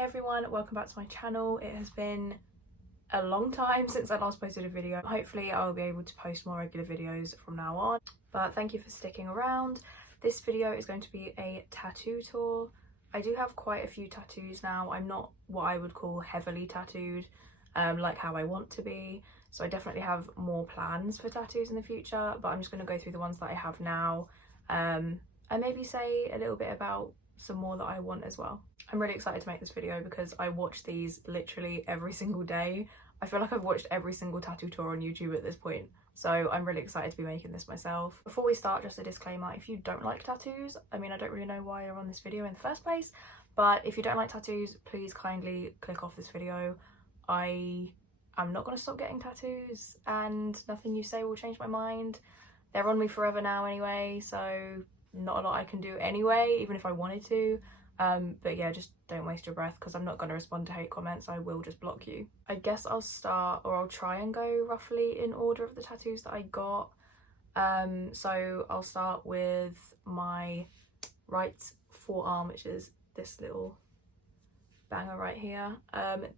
Hey everyone, welcome back to my channel. It has been a long time since I last posted a video. Hopefully I'll be able to post more regular videos from now on, but thank you for sticking around. This video is going to be a tattoo tour. I do have quite a few tattoos now. I'm not what I would call heavily tattooed, like how I want to be, so I definitely have more plans for tattoos in the future, but I'm just going to go through the ones that I have now, and maybe say a little bit about some more that I want as well. I'm really excited to make this video because I watch these literally every single day. I feel like I've watched every single tattoo tour on YouTube at this point, so I'm really excited to be making this myself. Before we start, just a disclaimer: if you don't like tattoos, I mean, I don't really know why you're on this video in the first place, but if you don't like tattoos, please kindly click off this video. I am not going to stop getting tattoos, and nothing you say will change my mind. They're on me forever now anyway, so not a lot I can do anyway, even if I wanted to. But yeah, just don't waste your breath because I'm not going to respond to hate comments. I will just block you. I guess I'll start, or I'll try and go roughly in order of the tattoos that I got. So I'll start with my right forearm, which is this little banger right here.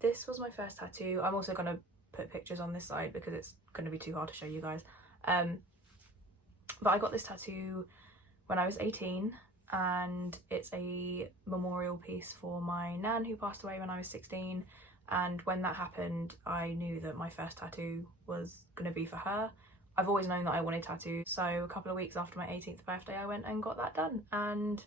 This was my first tattoo. I'm also going to put pictures on this side because it's going to be too hard to show you guys. But I got this tattoo when I was 18, and it's a memorial piece for my nan who passed away when I was 16, and when that happened I knew that my first tattoo was going to be for her. I've always known that I wanted tattoos, so a couple of weeks after my 18th birthday I went and got that done, and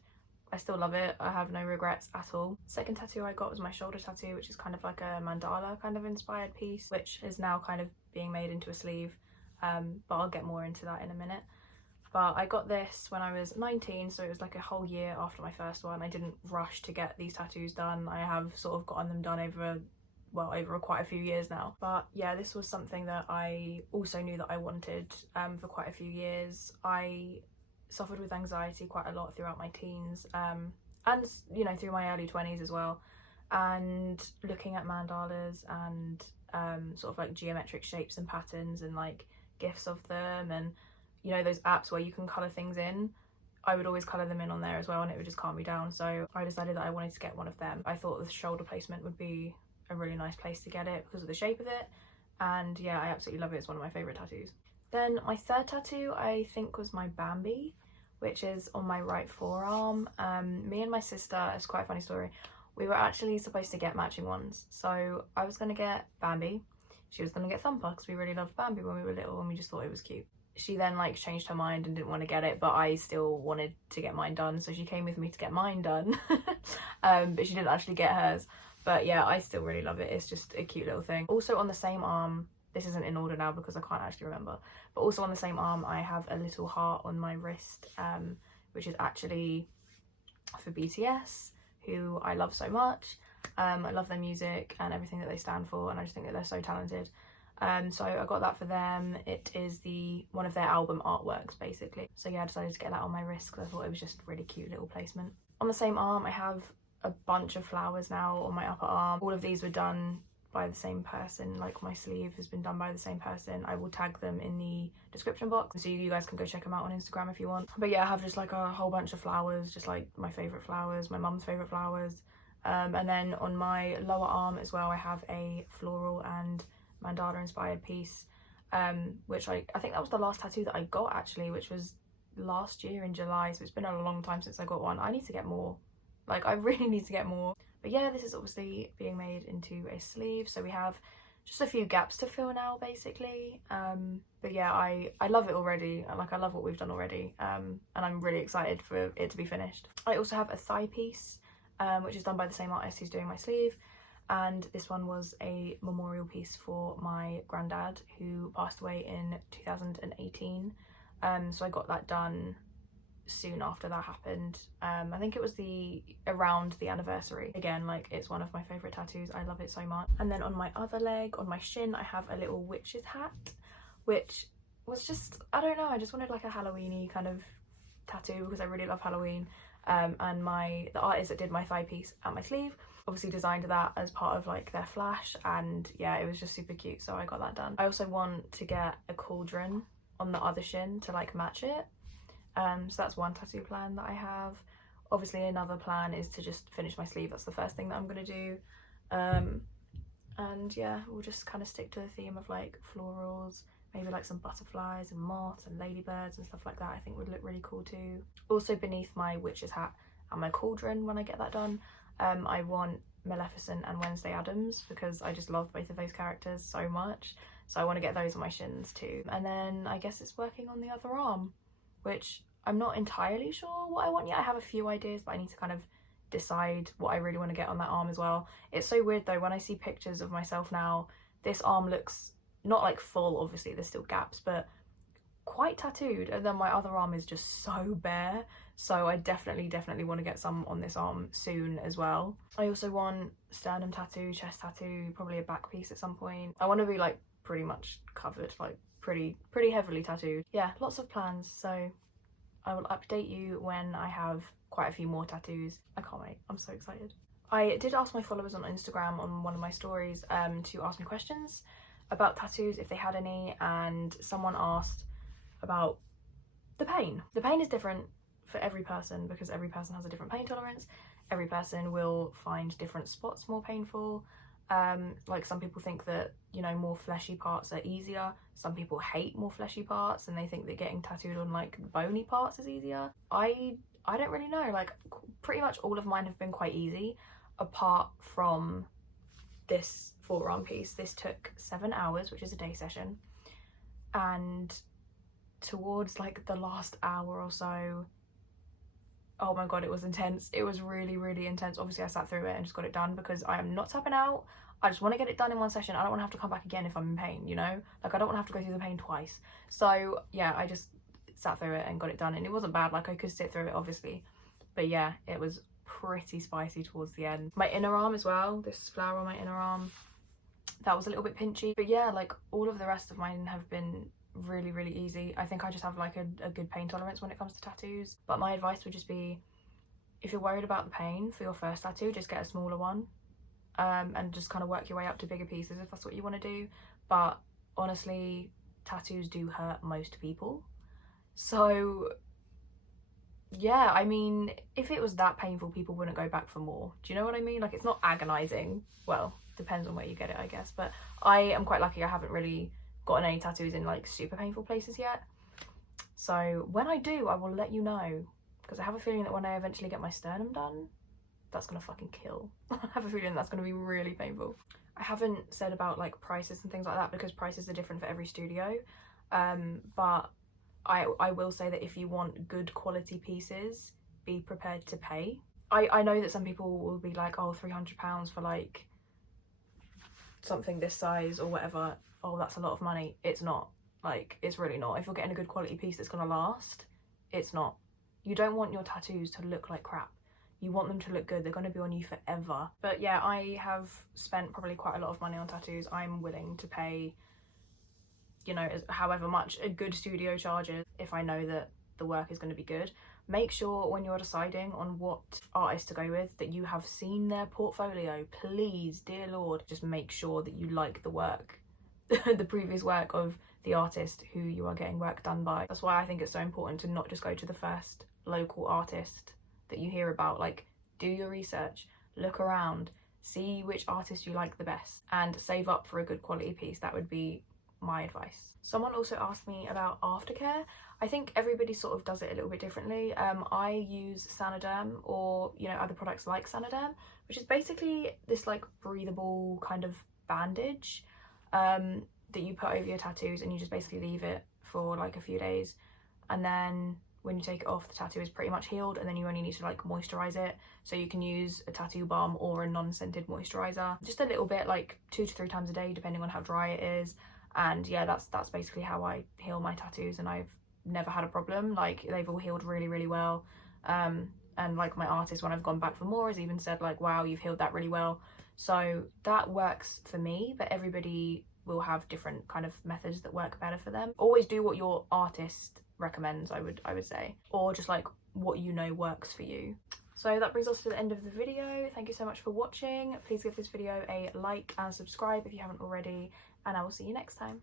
I still love it. I have no regrets at all. Second tattoo I got was my shoulder tattoo, which is kind of like a mandala kind of inspired piece, which is now kind of being made into a sleeve, but I'll get more into that in a minute. But I got this when I was 19, so it was like a whole year after my first one. I didn't rush to get these tattoos done. I have sort of gotten them done over quite a few years now. But yeah, this was something that I also knew that I wanted for quite a few years. I suffered with anxiety quite a lot throughout my teens, and you know, through my early 20s as well. And looking at mandalas and sort of like geometric shapes and patterns and like gifs of them, and you know, those apps where you can colour things in, I would always colour them in on there as well, and it would just calm me down. So I decided that I wanted to get one of them. I thought the shoulder placement would be a really nice place to get it because of the shape of it, and yeah, I absolutely love it. It's one of my favourite tattoos. Then my third tattoo I think was my Bambi, which is on my right forearm. Me and my sister, it's quite a funny story, we were actually supposed to get matching ones. So I was going to get Bambi, she was going to get Thumper because we really loved Bambi when we were little and we just thought it was cute. She then like changed her mind and didn't want to get it, but I still wanted to get mine done, so she came with me to get mine done. But she didn't actually get hers. But yeah, I still really love it. It's just a cute little thing. Also on the same arm, this isn't in order now because I can't actually remember, but also on the same arm I have a little heart on my wrist, which is actually for BTS, who I love so much. I love their music and everything that they stand for, and I just think that they're so talented. So I got that for them. It is one of their album artworks basically. So yeah, I decided to get that on my wrist because I thought it was just a really cute little placement. On the same arm I have a bunch of flowers now on my upper arm. All of these were done by the same person, like my sleeve has been done by the same person. I will tag them in the description box so you guys can go check them out on Instagram if you want. But yeah, I have just like a whole bunch of flowers, just like my favourite flowers, my mum's favourite flowers. And then on my lower arm as well I have a floral and mandala inspired piece, which I think that was the last tattoo that I got actually, which was last year in July, so it's been a long time since I got one. I need to get more, like I really need to get more. But yeah, this is obviously being made into a sleeve, so we have just a few gaps to fill now basically. But yeah, I love it already. Like I love what we've done already, and I'm really excited for it to be finished. I also have a thigh piece, which is done by the same artist who's doing my sleeve, and this one was a memorial piece for my granddad who passed away in 2018. So I got that done soon after that happened. I think it was around the anniversary. Again, like it's one of my favourite tattoos. I love it so much. And then on my other leg, on my shin, I have a little witch's hat, which was just, I don't know, I just wanted like a Halloween-y kind of tattoo because I really love Halloween. And the artist that did my thigh piece and my sleeve obviously designed that as part of like their flash, and yeah, it was just super cute, so I got that done. I also want to get a cauldron on the other shin to like match it, so that's one tattoo plan that I have. Obviously another plan is to just finish my sleeve. That's the first thing that I'm going to do. And yeah, we'll just kind of stick to the theme of like florals, maybe like some butterflies and moths and ladybirds and stuff like that. I think would look really cool too. Also beneath my witch's hat and my cauldron, when I get that done, I want Maleficent and Wednesday Addams, because I just love both of those characters so much. So I want to get those on my shins too. And then I guess it's working on the other arm, which I'm not entirely sure what I want yet. I have a few ideas, but I need to kind of decide what I really want to get on that arm as well. It's so weird though, when I see pictures of myself now, this arm looks not like full, obviously there's still gaps, but quite tattooed, and then my other arm is just so bare. So I definitely want to get some on this arm soon as well. I also want sternum tattoo, chest tattoo, probably a back piece at some point. I want to be like pretty much covered, like pretty heavily tattooed. Yeah, lots of plans, so I will update you when I have quite a few more tattoos. I can't wait, I'm so excited. I did ask my followers on Instagram on one of my stories to ask me questions about tattoos if they had any, and someone asked about the pain. The pain is different for every person because every person has a different pain tolerance. Every person will find different spots more painful. Like some people think that, you know, more fleshy parts are easier. Some people hate more fleshy parts and they think that getting tattooed on like bony parts is easier. I don't really know. Like pretty much all of mine have been quite easy, apart from this forearm piece. This took 7 hours, which is a day session, and towards like the last hour or so, oh my god, it was intense. It was really intense. Obviously I sat through it and just got it done because I am not tapping out. I just want to get it done in one session. I don't want to have to come back again if I'm in pain, you know, like I don't want to have to go through the pain twice. So yeah, I just sat through it and got it done, and it wasn't bad. Like I could sit through it obviously, but yeah, it was pretty spicy towards the end. My inner arm as well, this flower on my inner arm, that was a little bit pinchy, but yeah, like all of the rest of mine have been really easy. I think I just have like a good pain tolerance when it comes to tattoos. But my advice would just be, if you're worried about the pain for your first tattoo, just get a smaller one, and just kind of work your way up to bigger pieces if that's what you want to do. But honestly, tattoos do hurt most people, so yeah, I mean, if it was that painful, people wouldn't go back for more. Do you know what I mean? Like, it's not agonizing. Well, depends on where you get it, I guess, but I am quite lucky. I haven't really gotten any tattoos in like super painful places yet, so when I do, I will let you know, because I have a feeling that when I eventually get my sternum done, that's gonna fucking kill. I have a feeling that's gonna be really painful. I haven't said about like prices and things like that because prices are different for every studio, but I will say that if you want good quality pieces, be prepared to pay. I know that some people will be like, oh, £300 for like something this size or whatever, oh, that's a lot of money. It's not. Like, it's really not. If you're getting a good quality piece that's gonna last, it's not. You don't want your tattoos to look like crap. You want them to look good. They're going to be on you forever. But yeah, I have spent probably quite a lot of money on tattoos. I'm willing to pay, you know, however much a good studio charges if I know that the work is going to be good. Make sure when you're deciding on what artist to go with that you have seen their portfolio. Please, dear Lord, just make sure that you like the work, the previous work of the artist who you are getting work done by. That's why I think it's so important to not just go to the first local artist that you hear about. Like, do your research, look around, see which artist you like the best, and save up for a good quality piece. That would be my advice. Someone also asked me about Aftercare. I think everybody sort of does it a little bit differently. I use Sanoderm, or, you know, other products like Sanoderm, which is basically this like breathable kind of bandage that you put over your tattoos, and you just basically leave it for like a few days, and then when you take it off, the tattoo is pretty much healed, and then you only need to like moisturize it. So you can use a tattoo balm or a non-scented moisturizer, just a little bit, like 2 to 3 times a day depending on how dry it is. And yeah, that's basically how I heal my tattoos, and I've never had a problem. Like, they've all healed really well. And like my artist, when I've gone back for more, has even said like, wow, you've healed that really well. So that works for me, but everybody will have different kind of methods that work better for them. Always do what your artist recommends, I would say, or just like what you know works for you. So that brings us to the end of the video. Thank you so much for watching. Please give this video a like and subscribe if you haven't already, and I will see you next time.